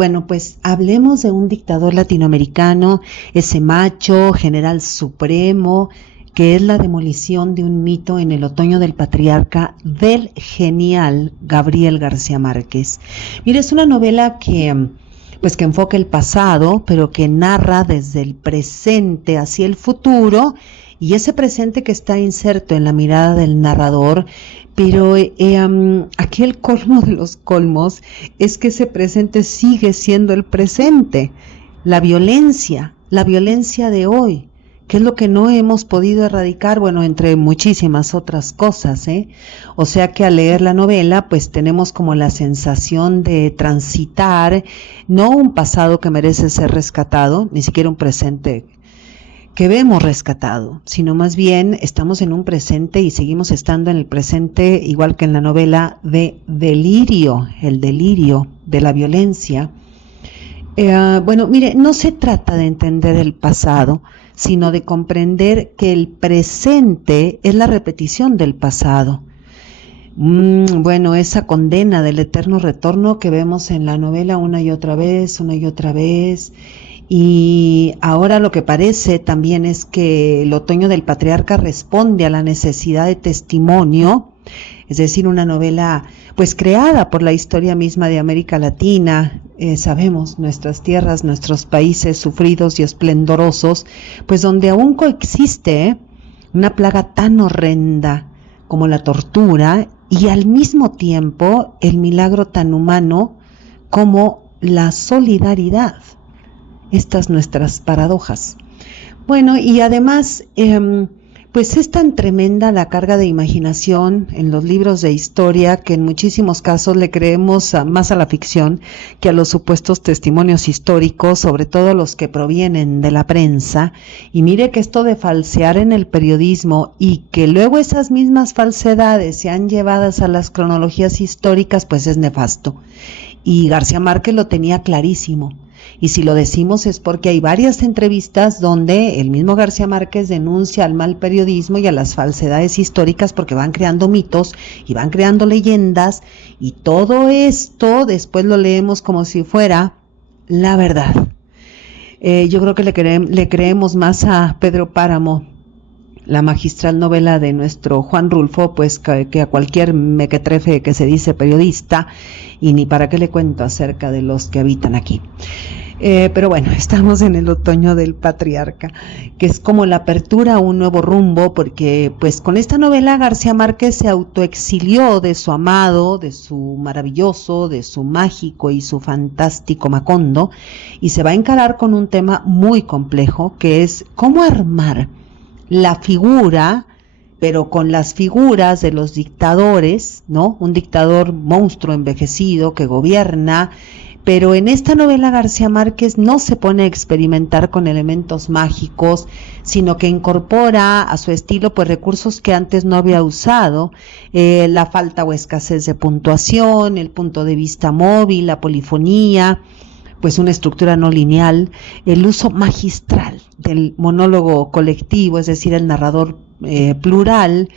Bueno, pues hablemos de un dictador latinoamericano, ese macho, general supremo, que es la demolición de un mito en el otoño del patriarca del genial Gabriel García Márquez. Mira, es una novela que enfoca el pasado, pero que narra desde el presente hacia el futuro, y ese presente que está inserto en la mirada del narrador. Pero aquí el colmo de los colmos es que ese presente sigue siendo el presente, la violencia de hoy, que es lo que no hemos podido erradicar, bueno, entre muchísimas otras cosas, ¿eh? O sea que al leer la novela, pues tenemos como la sensación de transitar, no un pasado que merece ser rescatado, ni siquiera un presente que vemos rescatado, sino más bien estamos en un presente y seguimos estando en el presente, igual que en la novela, de delirio, el delirio de la violencia. Bueno, mire, no se trata de entender el pasado, sino de comprender que el presente es la repetición del pasado. Bueno, esa condena del eterno retorno que vemos en la novela una y otra vez, y ahora lo que parece también es que el otoño del patriarca responde a la necesidad de testimonio, es decir, una novela pues creada por la historia misma de América Latina. Sabemos nuestras tierras, nuestros países sufridos y esplendorosos, pues donde aún coexiste una plaga tan horrenda como la tortura y al mismo tiempo el milagro tan humano como la solidaridad. Estas nuestras paradojas. Bueno, y además, pues es tan tremenda la carga de imaginación en los libros de historia que en muchísimos casos le creemos más a la ficción que a los supuestos testimonios históricos, sobre todo los que provienen de la prensa. Y mire que esto de falsear en el periodismo y que luego esas mismas falsedades sean llevadas a las cronologías históricas, pues es nefasto. Y García Márquez lo tenía clarísimo. Y si lo decimos es porque hay varias entrevistas donde el mismo García Márquez denuncia al mal periodismo y a las falsedades históricas porque van creando mitos y van creando leyendas, y todo esto después lo leemos como si fuera la verdad. Yo creo que le creemos más a Pedro Páramo, la magistral novela de nuestro Juan Rulfo, pues que a cualquier mequetrefe que se dice periodista, y ni para qué le cuento acerca de los que habitan aquí. Pero bueno, estamos en el otoño del patriarca, que es como la apertura a un nuevo rumbo, porque pues con esta novela García Márquez se autoexilió de su amado, de su maravilloso, de su mágico y su fantástico Macondo, y se va a encarar con un tema muy complejo, que es cómo armar la figura, pero con las figuras de los dictadores, ¿no? Un dictador monstruo envejecido que gobierna. Pero en esta novela García Márquez no se pone a experimentar con elementos mágicos, sino que incorpora a su estilo pues recursos que antes no había usado, la falta o escasez de puntuación, el punto de vista móvil, la polifonía, pues una estructura no lineal, el uso magistral del monólogo colectivo, es decir, el narrador plural,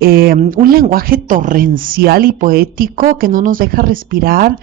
un lenguaje torrencial y poético que no nos deja respirar.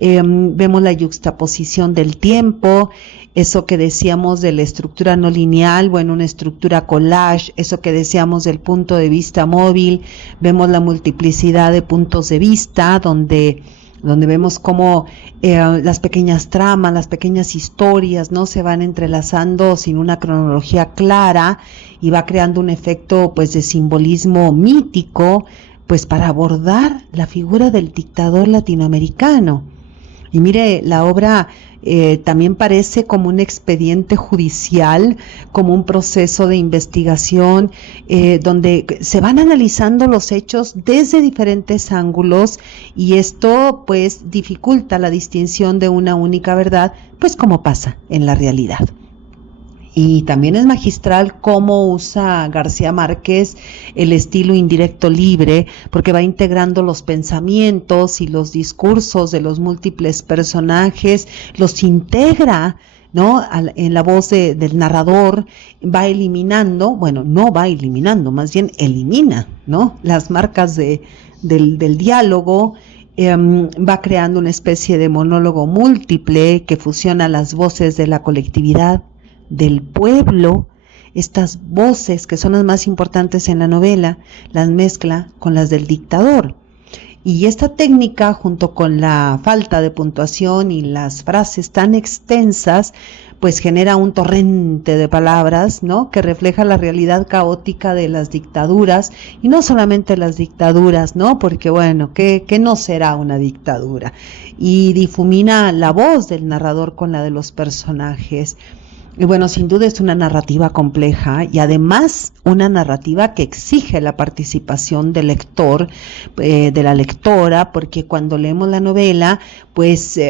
Vemos la yuxtaposición del tiempo, eso que decíamos de la estructura no lineal, bueno, una estructura collage, eso que decíamos del punto de vista móvil, vemos la multiplicidad de puntos de vista, donde vemos cómo las pequeñas tramas, las pequeñas historias, ¿no?, se van entrelazando sin una cronología clara y va creando un efecto pues de simbolismo mítico, pues para abordar la figura del dictador latinoamericano. Y mire, la obra también parece como un expediente judicial, como un proceso de investigación, donde se van analizando los hechos desde diferentes ángulos, y esto pues dificulta la distinción de una única verdad, pues como pasa en la realidad. Y también es magistral cómo usa García Márquez el estilo indirecto libre, porque va integrando los pensamientos y los discursos de los múltiples personajes, los integra, ¿no?, en la voz del narrador, va eliminando, bueno, no va eliminando, más bien elimina, ¿no?, las marcas del diálogo, va creando una especie de monólogo múltiple que fusiona las voces de la colectividad, del pueblo. Estas voces, que son las más importantes en la novela, las mezcla con las del dictador. Y esta técnica, junto con la falta de puntuación y las frases tan extensas, pues genera un torrente de palabras, ¿no?, que refleja la realidad caótica de las dictaduras, y no solamente las dictaduras, ¿no?, porque bueno, ¿qué no será una dictadura? Y difumina la voz del narrador con la de los personajes. Y bueno, sin duda es una narrativa compleja y además una narrativa que exige la participación del lector, de la lectora, porque cuando leemos la novela, pues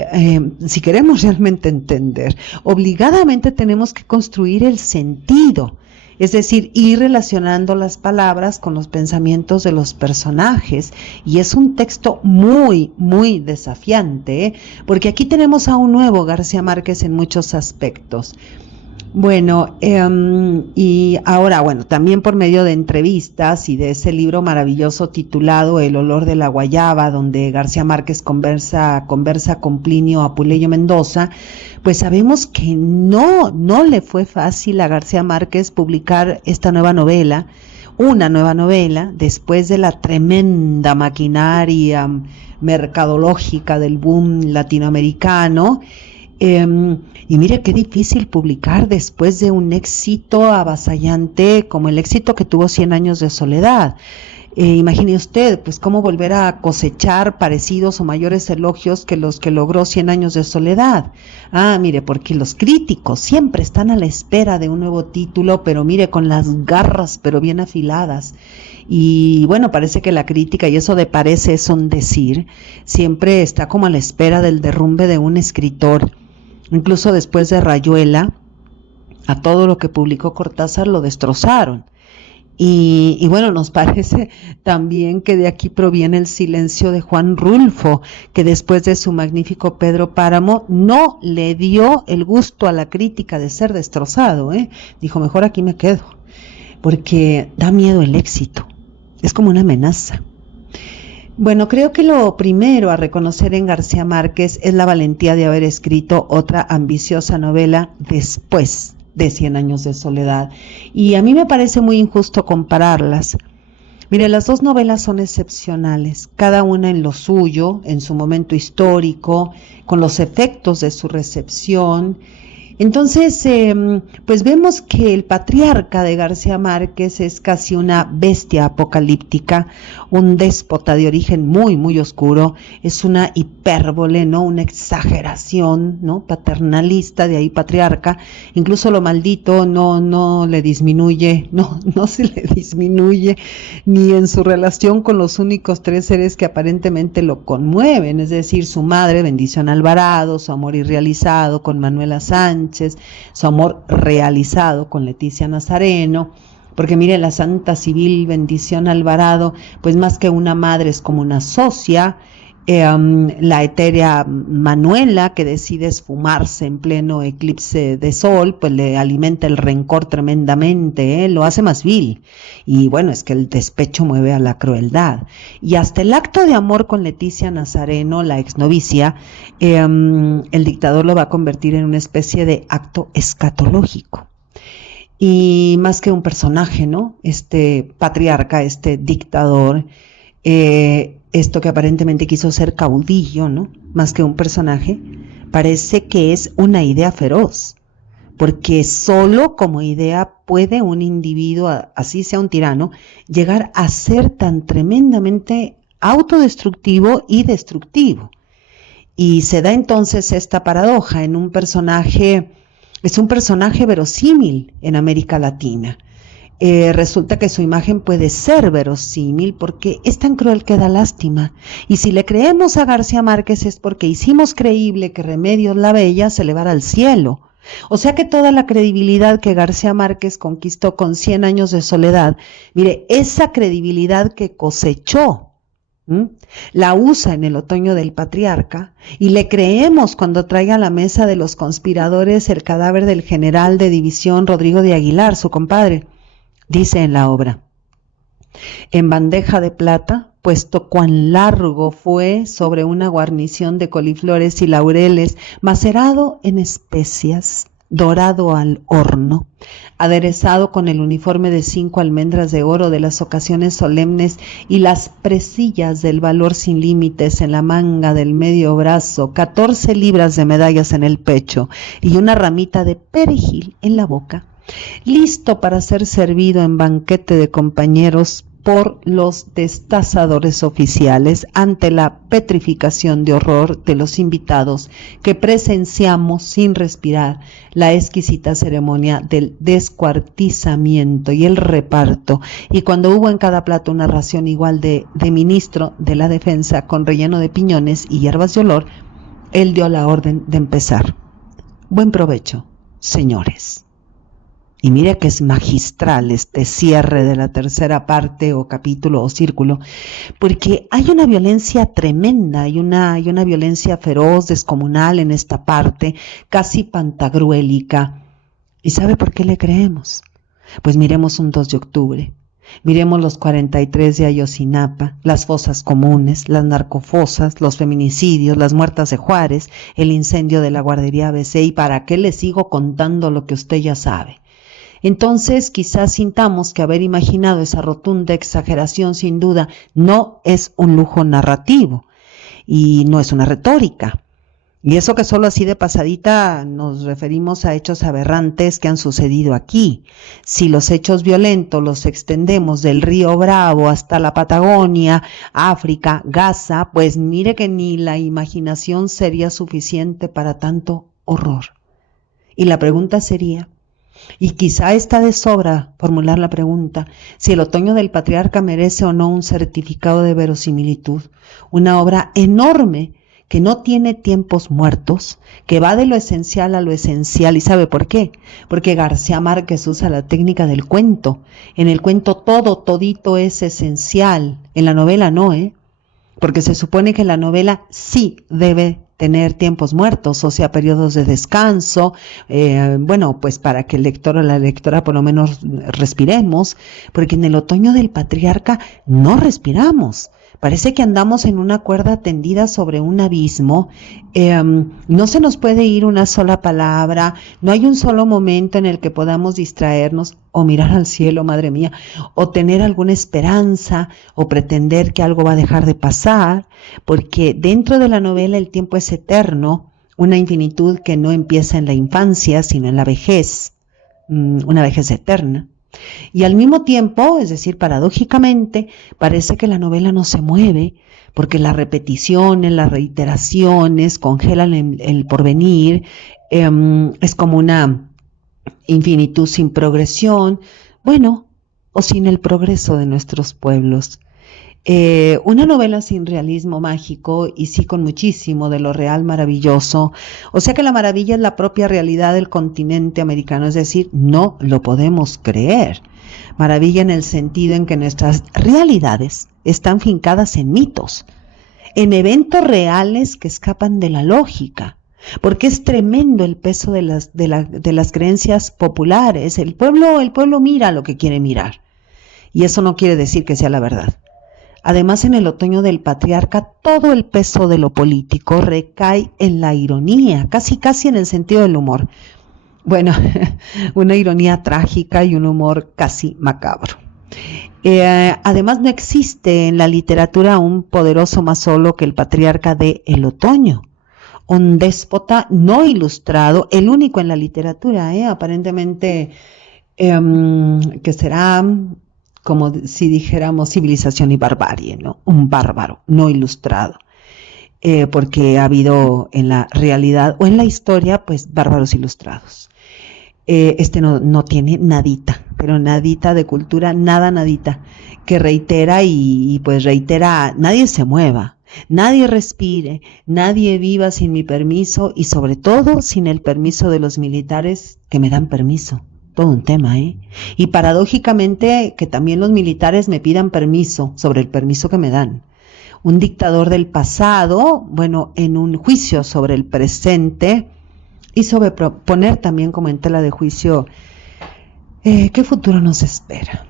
si queremos realmente entender, obligadamente tenemos que construir el sentido. Es decir, ir relacionando las palabras con los pensamientos de los personajes. Y es un texto muy, muy desafiante, ¿eh? Porque aquí tenemos a un nuevo García Márquez en muchos aspectos. Bueno, y ahora, bueno, también por medio de entrevistas y de ese libro maravilloso titulado El olor de la guayaba, donde García Márquez conversa con Plinio Apuleyo Mendoza, pues sabemos que no le fue fácil a García Márquez publicar esta nueva novela, una nueva novela, después de la tremenda maquinaria mercadológica del boom latinoamericano. Y mire qué difícil publicar después de un éxito avasallante como el éxito que tuvo 100 años de soledad. Imagine usted, pues cómo volver a cosechar parecidos o mayores elogios que los que logró 100 años de soledad. Mire, porque los críticos siempre están a la espera de un nuevo título, pero mire, con las garras pero bien afiladas. Y bueno, parece que la crítica, y eso de parece es un decir, siempre está como a la espera del derrumbe de un escritor. Incluso después de Rayuela, a todo lo que publicó Cortázar lo destrozaron. Y bueno, nos parece también que de aquí proviene el silencio de Juan Rulfo, que después de su magnífico Pedro Páramo no le dio el gusto a la crítica de ser destrozado, ¿eh? Dijo, mejor aquí me quedo, porque da miedo el éxito, es como una amenaza. Bueno, creo que lo primero a reconocer en García Márquez es la valentía de haber escrito otra ambiciosa novela después de 100 años de soledad. Y a mí me parece muy injusto compararlas. Mire, las dos novelas son excepcionales, cada una en lo suyo, en su momento histórico, con los efectos de su recepción. Entonces, pues vemos que el patriarca de García Márquez es casi una bestia apocalíptica, un déspota de origen muy, muy oscuro, es una hipérbole, ¿no?, una exageración, ¿no?, paternalista, de ahí patriarca. Incluso lo maldito no le disminuye, no se le disminuye ni en su relación con los únicos tres seres que aparentemente lo conmueven, es decir, su madre, Bendición Alvarado, su amor irrealizado con Manuela Sánchez, su amor realizado con Leticia Nazareno, porque mire, la santa civil Bendición Alvarado, pues más que una madre es como una socia. La etérea Manuela, que decide esfumarse en pleno eclipse de sol, pues le alimenta el rencor tremendamente, lo hace más vil. Y bueno, es que el despecho mueve a la crueldad. Y hasta el acto de amor con Leticia Nazareno, la exnovicia, el dictador lo va a convertir en una especie de acto escatológico. Y más que un personaje, ¿no?, este patriarca, este dictador, esto que aparentemente quiso ser caudillo, ¿no?, más que un personaje, parece que es una idea feroz, porque solo como idea puede un individuo, así sea un tirano, llegar a ser tan tremendamente autodestructivo y destructivo. Y se da entonces esta paradoja en un personaje, es un personaje verosímil en América Latina. Resulta que su imagen puede ser verosímil porque es tan cruel que da lástima. Y si le creemos a García Márquez es porque hicimos creíble que Remedios la Bella se elevara al cielo. O sea que toda la credibilidad que García Márquez conquistó con 100 años de soledad, mire, esa credibilidad que cosechó, la usa en el otoño del patriarca, y le creemos cuando trae a la mesa de los conspiradores el cadáver del general de división Rodrigo de Aguilar, su compadre. Dice en la obra, en bandeja de plata puesto cuán largo fue sobre una guarnición de coliflores y laureles, macerado en especias, dorado al horno, aderezado con el uniforme de 5 almendras de oro de las ocasiones solemnes y las presillas del valor sin límites en la manga del medio brazo, 14 libras de medallas en el pecho y una ramita de perejil en la boca, listo para ser servido en banquete de compañeros por los destazadores oficiales ante la petrificación de horror de los invitados que presenciamos sin respirar la exquisita ceremonia del descuartizamiento y el reparto, y cuando hubo en cada plato una ración igual de ministro de la defensa con relleno de piñones y hierbas de olor, él dio la orden de empezar. Buen provecho, señores. Y mire que es magistral este cierre de la tercera parte o capítulo o círculo, porque hay una violencia tremenda, hay una violencia feroz, descomunal en esta parte, casi pantagruélica. ¿Y sabe por qué le creemos? Pues miremos un 2 de octubre, miremos los 43 de Ayotzinapa, las fosas comunes, las narcofosas, los feminicidios, las muertas de Juárez, el incendio de la guardería ABC, y para qué le sigo contando lo que usted ya sabe. Entonces quizás sintamos que haber imaginado esa rotunda exageración sin duda no es un lujo narrativo y no es una retórica. Y eso que solo así de pasadita nos referimos a hechos aberrantes que han sucedido aquí. Si los hechos violentos los extendemos del río Bravo hasta la Patagonia, África, Gaza, pues mire que ni la imaginación sería suficiente para tanto horror. Y la pregunta sería, y quizá está de sobra formular la pregunta, si el otoño del patriarca merece o no un certificado de verosimilitud, una obra enorme que no tiene tiempos muertos, que va de lo esencial a lo esencial. ¿Y sabe por qué? Porque García Márquez usa la técnica del cuento. En el cuento todito es esencial, en la novela no, porque se supone que la novela sí debe tener tiempos muertos, o sea, periodos de descanso, pues para que el lector o la lectora por lo menos respiremos, porque en el otoño del patriarca no respiramos. Parece que andamos en una cuerda tendida sobre un abismo, no se nos puede ir una sola palabra, no hay un solo momento en el que podamos distraernos o mirar al cielo, madre mía, o tener alguna esperanza o pretender que algo va a dejar de pasar, porque dentro de la novela el tiempo es eterno, una infinitud que no empieza en la infancia, sino en la vejez, una vejez eterna. Y al mismo tiempo, es decir, paradójicamente, parece que la novela no se mueve, porque las repeticiones, las reiteraciones congelan el porvenir, es como una infinitud sin progresión, o sin el progreso de nuestros pueblos. Una novela sin realismo mágico y sí con muchísimo de lo real maravilloso, o sea que la maravilla es la propia realidad del continente americano, es decir, no lo podemos creer. Maravilla en el sentido en que nuestras realidades están fincadas en mitos, en eventos reales que escapan de la lógica, porque es tremendo el peso de las creencias populares. El pueblo mira lo que quiere mirar, y eso no quiere decir que sea la verdad. Además, en el otoño del patriarca, todo el peso de lo político recae en la ironía, casi en el sentido del humor. Bueno, una ironía trágica y un humor casi macabro. Además, no existe en la literatura un poderoso más solo que el patriarca de El Otoño, un déspota no ilustrado, el único en la literatura, aparentemente, que será como si dijéramos civilización y barbarie, ¿no? Un bárbaro no ilustrado, porque ha habido en la realidad o en la historia, pues, bárbaros ilustrados. Este no tiene nadita, pero nadita de cultura, nadita, que reitera y pues reitera, nadie se mueva, nadie respire, nadie viva sin mi permiso y sobre todo sin el permiso de los militares que me dan permiso. Todo un tema, Y paradójicamente que también los militares me pidan permiso sobre el permiso que me dan. Un dictador del pasado, en un juicio sobre el presente y sobre poner también como en tela de juicio qué futuro nos espera.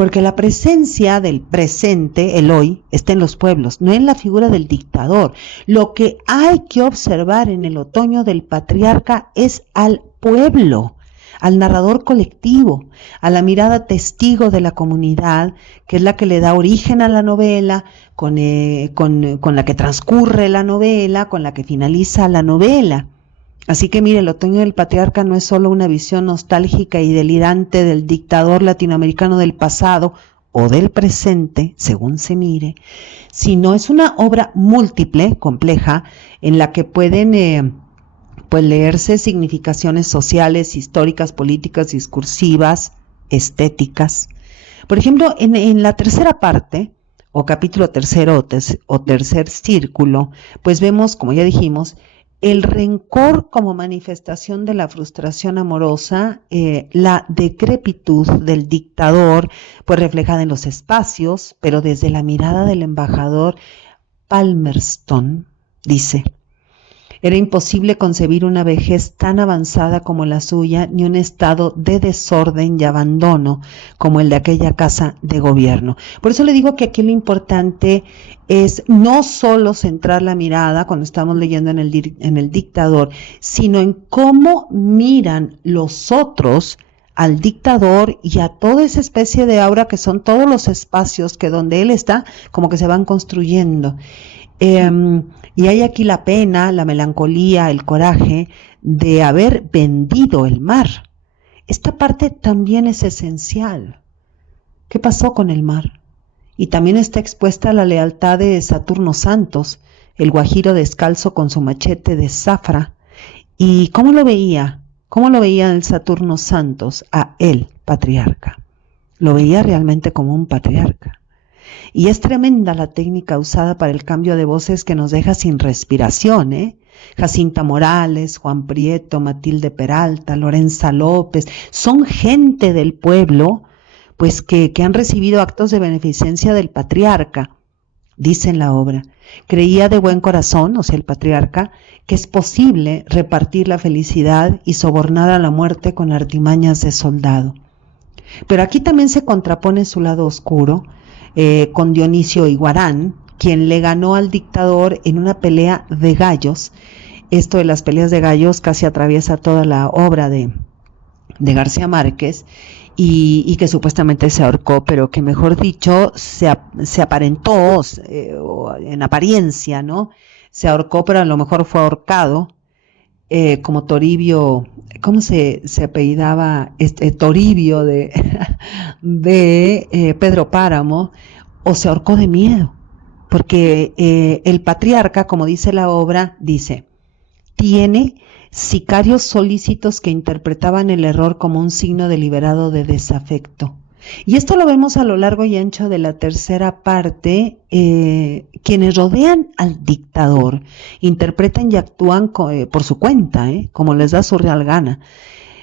Porque la presencia del presente, el hoy, está en los pueblos, no en la figura del dictador. Lo que hay que observar en el otoño del patriarca es al pueblo, al narrador colectivo, a la mirada testigo de la comunidad, que es la que le da origen a la novela, con la que transcurre la novela, con la que finaliza la novela. Así que mire, el otoño del patriarca no es solo una visión nostálgica y delirante del dictador latinoamericano del pasado o del presente, según se mire, sino es una obra múltiple, compleja, en la que pueden leerse significaciones sociales, históricas, políticas, discursivas, estéticas. Por ejemplo, en la tercera parte, o capítulo tercero o tercer círculo, pues vemos, como ya dijimos, el rencor como manifestación de la frustración amorosa, la decrepitud del dictador, pues reflejada en los espacios, pero desde la mirada del embajador Palmerston, dice: era imposible concebir una vejez tan avanzada como la suya, ni un estado de desorden y abandono como el de aquella casa de gobierno. Por eso le digo que aquí lo importante es no solo centrar la mirada cuando estamos leyendo en el dictador, sino en cómo miran los otros al dictador y a toda esa especie de aura que son todos los espacios que donde él está, como que se van construyendo. Y hay aquí la pena, la melancolía, el coraje de haber vendido el mar. Esta parte también es esencial. ¿Qué pasó con el mar? Y también está expuesta la lealtad de Saturno Santos, el guajiro descalzo con su machete de zafra. ¿Y cómo lo veía? ¿Cómo lo veía el Saturno Santos a él, patriarca? Lo veía realmente como un patriarca. Y es tremenda la técnica usada para el cambio de voces que nos deja sin respiración, Jacinta Morales, Juan Prieto, Matilde Peralta, Lorenza López, son gente del pueblo, pues que han recibido actos de beneficencia del patriarca. Dice en la obra: creía de buen corazón, o sea, el patriarca, que es posible repartir la felicidad y sobornar a la muerte con artimañas de soldado. Pero aquí también se contrapone su lado oscuro, con Dionisio Iguarán, quien le ganó al dictador en una pelea de gallos. Esto de las peleas de gallos casi atraviesa toda la obra de García Márquez, y que supuestamente se ahorcó, pero que mejor dicho se aparentó, en apariencia, ¿no? Se ahorcó, pero a lo mejor fue ahorcado, como Toribio, ¿cómo se apellidaba? Toribio de Pedro Páramo, o se ahorcó de miedo, porque el patriarca, como dice la obra, dice: tiene sicarios solícitos que interpretaban el error como un signo deliberado de desafecto. Y esto lo vemos a lo largo y ancho de la tercera parte. Quienes rodean al dictador interpretan y actúan por su cuenta, como les da su real gana,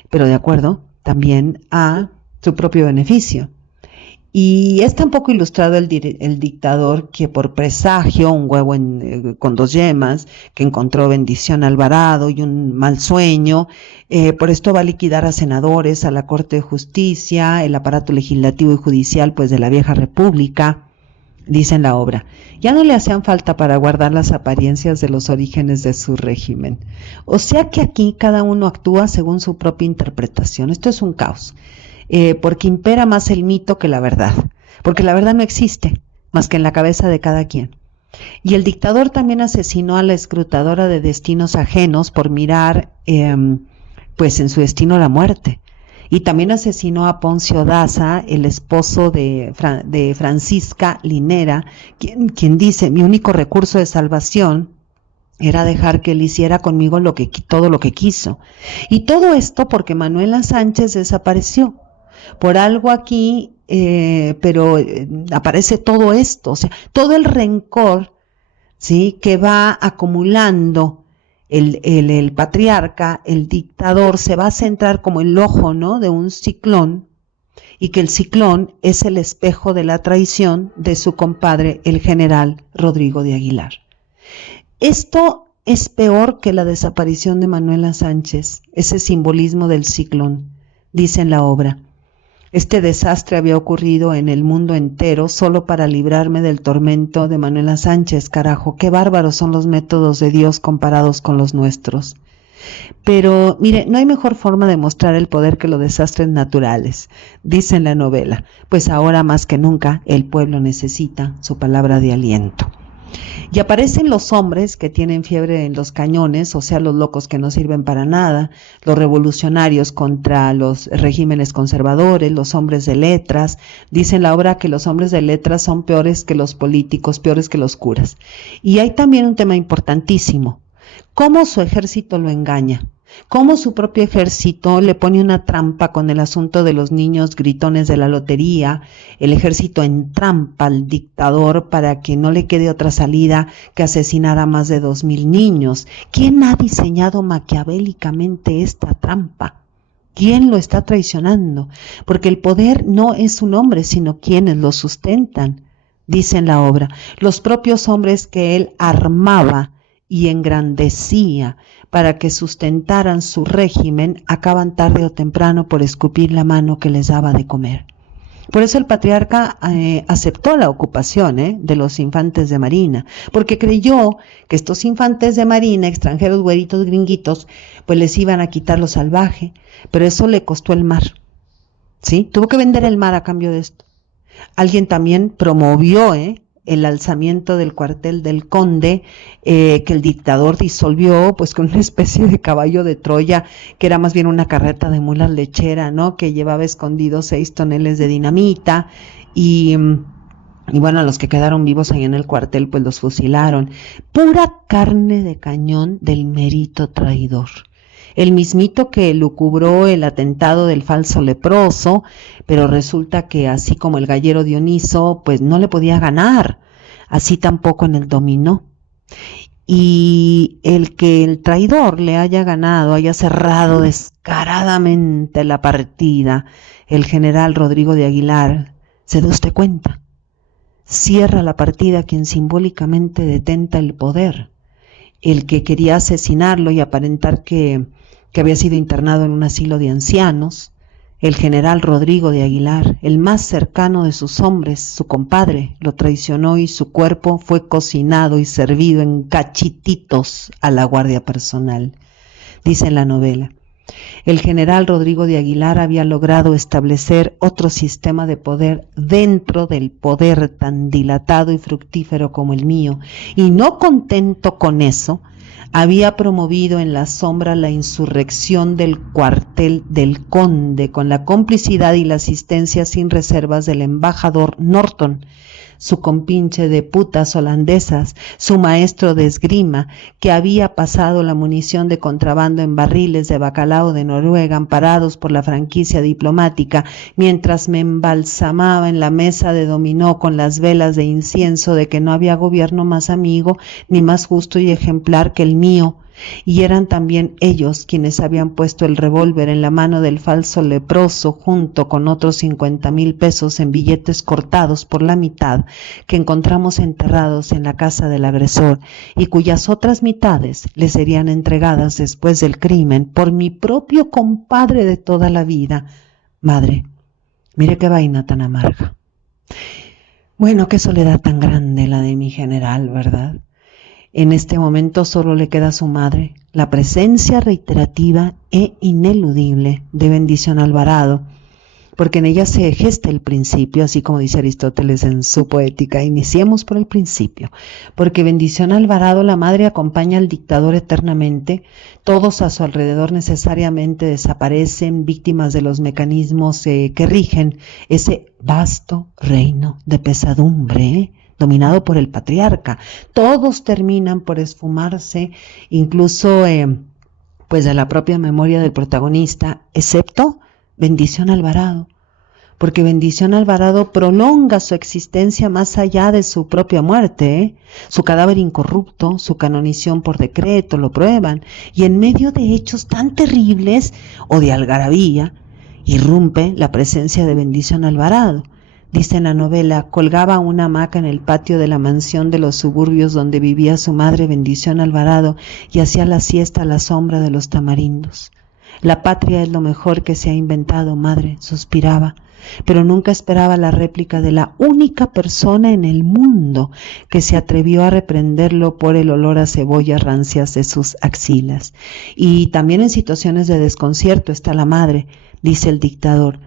pero de acuerdo también a su propio beneficio. Y es tan poco ilustrado el dictador que por presagio, un huevo con 2 yemas, que encontró bendición Alvarado y un mal sueño, por esto va a liquidar a senadores, a la Corte de Justicia, el aparato legislativo y judicial pues de la vieja república. Dice en la obra: ya no le hacían falta para guardar las apariencias de los orígenes de su régimen. O sea que aquí cada uno actúa según su propia interpretación. Esto es un caos. Porque impera más el mito que la verdad, porque la verdad no existe más que en la cabeza de cada quien. Y el dictador también asesinó a la escrutadora de destinos ajenos por mirar pues en su destino la muerte, y también asesinó a Poncio Daza, el esposo de Francisca Linera, quien dice: mi único recurso de salvación era dejar que él hiciera conmigo todo lo que quiso. Y todo esto porque Manuela Sánchez desapareció. Por algo aquí, pero aparece todo esto, o sea, todo el rencor, ¿sí?, que va acumulando el patriarca, el dictador, se va a centrar como el ojo, ¿no?, de un ciclón, y que el ciclón es el espejo de la traición de su compadre, el general Rodrigo de Aguilar. Esto es peor que la desaparición de Manuela Sánchez, ese simbolismo del ciclón, dice en la obra. Este desastre había ocurrido en el mundo entero solo para librarme del tormento de Manuela Sánchez, carajo, qué bárbaros son los métodos de Dios comparados con los nuestros. Pero, mire, no hay mejor forma de mostrar el poder que los desastres naturales, dice en la novela, pues ahora más que nunca el pueblo necesita su palabra de aliento. Y aparecen los hombres que tienen fiebre en los cañones, o sea, los locos que no sirven para nada, los revolucionarios contra los regímenes conservadores, los hombres de letras. Dice en la obra que los hombres de letras son peores que los políticos, peores que los curas. Y hay también un tema importantísimo: cómo su ejército lo engaña, cómo su propio ejército le pone una trampa con el asunto de los niños gritones de la lotería. El ejército entrampa al dictador para que no le quede otra salida que asesinar a más de 2,000 niños. ¿Quién ha diseñado maquiavélicamente esta trampa? ¿Quién lo está traicionando? Porque el poder no es un hombre, sino quienes lo sustentan. Dice en la obra, los propios hombres que él armaba y engrandecía para que sustentaran su régimen, acaban tarde o temprano por escupir la mano que les daba de comer. Por eso el patriarca aceptó la ocupación de los infantes de marina, porque creyó que estos infantes de marina, extranjeros, güeritos, gringuitos, pues les iban a quitar lo salvaje, pero eso le costó el mar, ¿sí? Tuvo que vender el mar a cambio de esto. Alguien también promovió el alzamiento del cuartel del Conde, que el dictador disolvió pues con una especie de caballo de Troya, que era más bien una carreta de mulas lechera, ¿no?, que llevaba escondidos 6 toneles de dinamita, y bueno, a los que quedaron vivos ahí en el cuartel pues los fusilaron. Pura carne de cañón del mérito traidor. El mismito que lucubró el atentado del falso leproso, pero resulta que así como el gallero Dioniso, pues no le podía ganar, así tampoco en el dominó. Y el que el traidor le haya ganado, haya cerrado descaradamente la partida, el general Rodrigo de Aguilar, ¿se da usted cuenta? Cierra la partida quien simbólicamente detenta el poder, el que quería asesinarlo y aparentar que había sido internado en un asilo de ancianos, el general Rodrigo de Aguilar, el más cercano de sus hombres, su compadre, lo traicionó y su cuerpo fue cocinado y servido en cachititos a la guardia personal. Dice en la novela, el general Rodrigo de Aguilar había logrado establecer otro sistema de poder dentro del poder tan dilatado y fructífero como el mío, y no contento con eso, había promovido en la sombra la insurrección del cuartel del Conde con la complicidad y la asistencia sin reservas del embajador Norton, su compinche de putas holandesas, su maestro de esgrima, que había pasado la munición de contrabando en barriles de bacalao de Noruega amparados por la franquicia diplomática, mientras me embalsamaba en la mesa de dominó con las velas de incienso de que no había gobierno más amigo ni más justo y ejemplar que el mío. Y eran también ellos quienes habían puesto el revólver en la mano del falso leproso junto con otros 50,000 pesos en billetes cortados por la mitad que encontramos enterrados en la casa del agresor y cuyas otras mitades le serían entregadas después del crimen por mi propio compadre de toda la vida. Madre, mire qué vaina tan amarga. Bueno, qué soledad tan grande la de mi general, ¿verdad? En este momento solo le queda a su madre, la presencia reiterativa e ineludible de Bendición Alvarado, porque en ella se gesta el principio, así como dice Aristóteles en su Poética, iniciemos por el principio, porque Bendición Alvarado, la madre, acompaña al dictador eternamente, todos a su alrededor necesariamente desaparecen, víctimas de los mecanismos que rigen ese vasto reino de pesadumbre, dominado por el patriarca. Todos terminan por esfumarse, incluso pues de la propia memoria del protagonista, excepto Bendición Alvarado, porque Bendición Alvarado prolonga su existencia más allá de su propia muerte, Su cadáver incorrupto, su canonización por decreto, lo prueban, y en medio de hechos tan terribles o de algarabía, irrumpe la presencia de Bendición Alvarado. Dice en la novela, colgaba una hamaca en el patio de la mansión de los suburbios donde vivía su madre Bendición Alvarado y hacía la siesta a la sombra de los tamarindos. La patria es lo mejor que se ha inventado, madre, suspiraba. pero nunca esperaba la réplica de la única persona en el mundo que se atrevió a reprenderlo por el olor a cebollas rancias de sus axilas. Y también en situaciones de desconcierto está la madre, dice el dictador,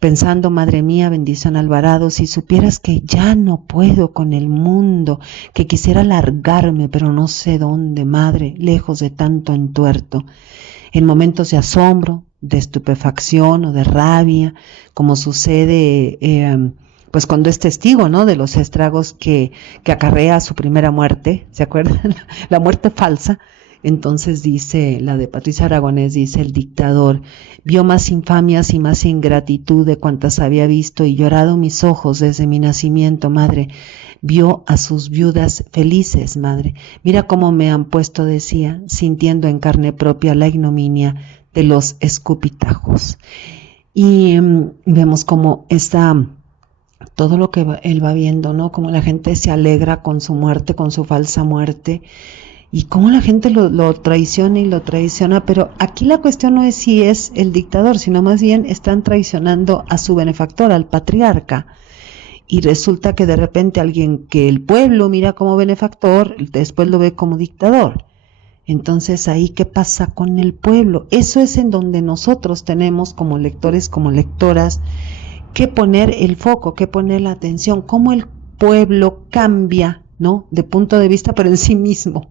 pensando, madre mía, bendición Alvarado, si supieras que ya no puedo con el mundo, que quisiera largarme, pero no sé dónde, madre, lejos de tanto entuerto. En momentos de asombro, de estupefacción o de rabia, como sucede pues cuando es testigo, ¿no?, de los estragos que acarrea su primera muerte, ¿se acuerdan? La muerte falsa. Entonces dice, la de Patricia Aragonés, dice el dictador, vio más infamias y más ingratitud de cuantas había visto y llorado mis ojos desde mi nacimiento, madre. Vio a sus viudas felices, madre. Mira cómo me han puesto, decía, sintiendo en carne propia la ignominia de los escupitajos. Y vemos cómo está todo lo que él va viendo, ¿no? Cómo la gente se alegra con su muerte, con su falsa muerte, y cómo la gente lo traiciona y lo traiciona. Pero aquí la cuestión no es si es el dictador, sino más bien están traicionando a su benefactor, al patriarca. Y resulta que de repente alguien que el pueblo mira como benefactor, después lo ve como dictador. Entonces ahí, ¿qué pasa con el pueblo? Eso es en donde nosotros tenemos como lectores, como lectoras, que poner el foco, que poner la atención, cómo el pueblo cambia, ¿no?, de punto de vista, pero en sí mismo.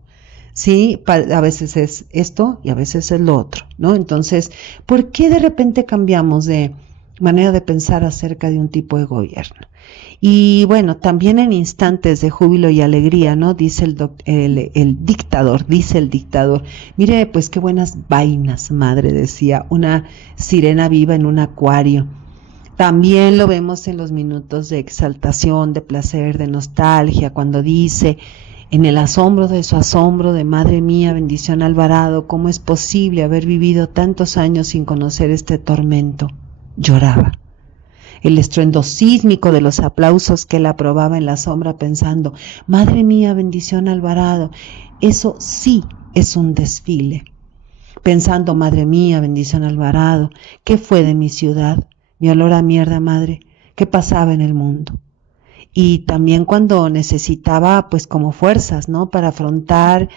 Sí, a veces es esto y a veces es lo otro, ¿no? Entonces, ¿por qué de repente cambiamos de manera de pensar acerca de un tipo de gobierno? Y bueno, también en instantes de júbilo y alegría, ¿no?, dice el dictador, dice el dictador, mire, pues qué buenas vainas, madre, decía, una sirena viva en un acuario. También lo vemos en los minutos de exaltación, de placer, de nostalgia, cuando dice, en el asombro de su asombro, de madre mía, bendición Alvarado, ¿cómo es posible haber vivido tantos años sin conocer este tormento? Lloraba. El estruendo sísmico de los aplausos que él aprobaba en la sombra, pensando, madre mía, bendición Alvarado, eso sí es un desfile. Pensando, madre mía, bendición Alvarado, ¿qué fue de mi ciudad? Mi olor a mierda, madre, ¿qué pasaba en el mundo? Y también cuando necesitaba, pues, como fuerzas, ¿no?, para afrontar,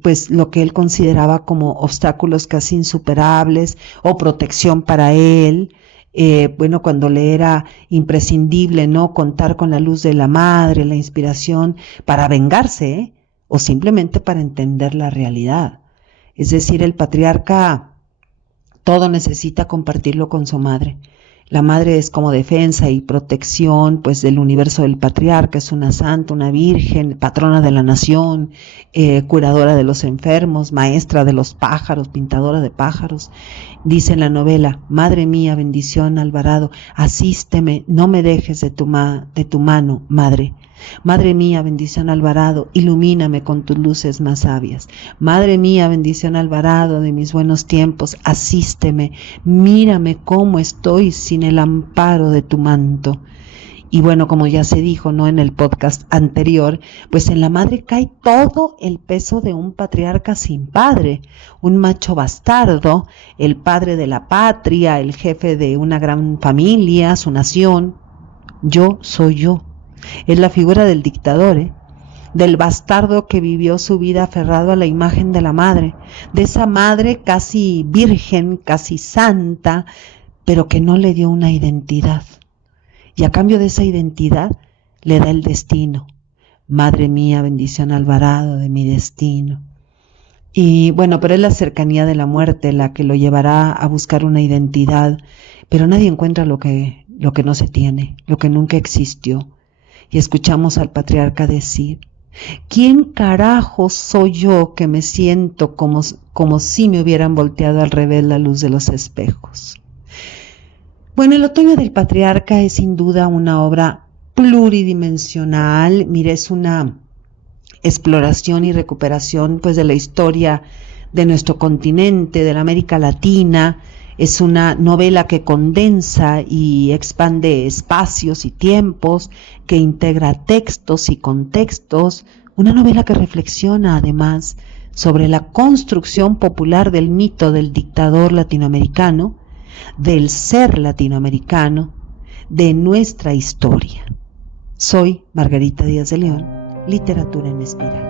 pues, lo que él consideraba como obstáculos casi insuperables o protección para él. Bueno, cuando le era imprescindible, ¿no?, contar con la luz de la madre, la inspiración para vengarse, o simplemente para entender la realidad. Es decir, el patriarca todo necesita compartirlo con su madre. La madre es como defensa y protección, pues, del universo del patriarca, es una santa, una virgen, patrona de la nación, curadora de los enfermos, maestra de los pájaros, pintadora de pájaros. Dice en la novela, madre mía, bendición Alvarado, asísteme, no me dejes de tu mano, madre. Madre mía, bendición Alvarado, ilumíname con tus luces más sabias. Madre mía, bendición Alvarado, de mis buenos tiempos, asísteme, mírame cómo estoy sin el amparo de tu manto. Y bueno, como ya se dijo, ¿no?, en el podcast anterior, pues en la madre cae todo el peso de un patriarca sin padre, un macho bastardo, el padre de la patria, el jefe de una gran familia, su nación. Yo soy yo. Es la figura del dictador, del bastardo que vivió su vida aferrado a la imagen de la madre, de esa madre casi virgen, casi santa, pero que no le dio una identidad. Y a cambio de esa identidad le da el destino. Madre mía, bendición Alvarado, de mi destino. Y bueno, pero es la cercanía de la muerte la que lo llevará a buscar una identidad, pero nadie encuentra lo que no se tiene, lo que nunca existió. Y escuchamos al patriarca decir, ¿quién carajo soy yo que me siento como si me hubieran volteado al revés la luz de los espejos? Bueno, El otoño del patriarca es sin duda una obra pluridimensional. Mire, es una exploración y recuperación, pues, de la historia de nuestro continente, de la América Latina. Es una novela que condensa y expande espacios y tiempos, que integra textos y contextos, una novela que reflexiona además sobre la construcción popular del mito del dictador latinoamericano, del ser latinoamericano, de nuestra historia. Soy Margarita Díaz de León, Literatura en Espiral.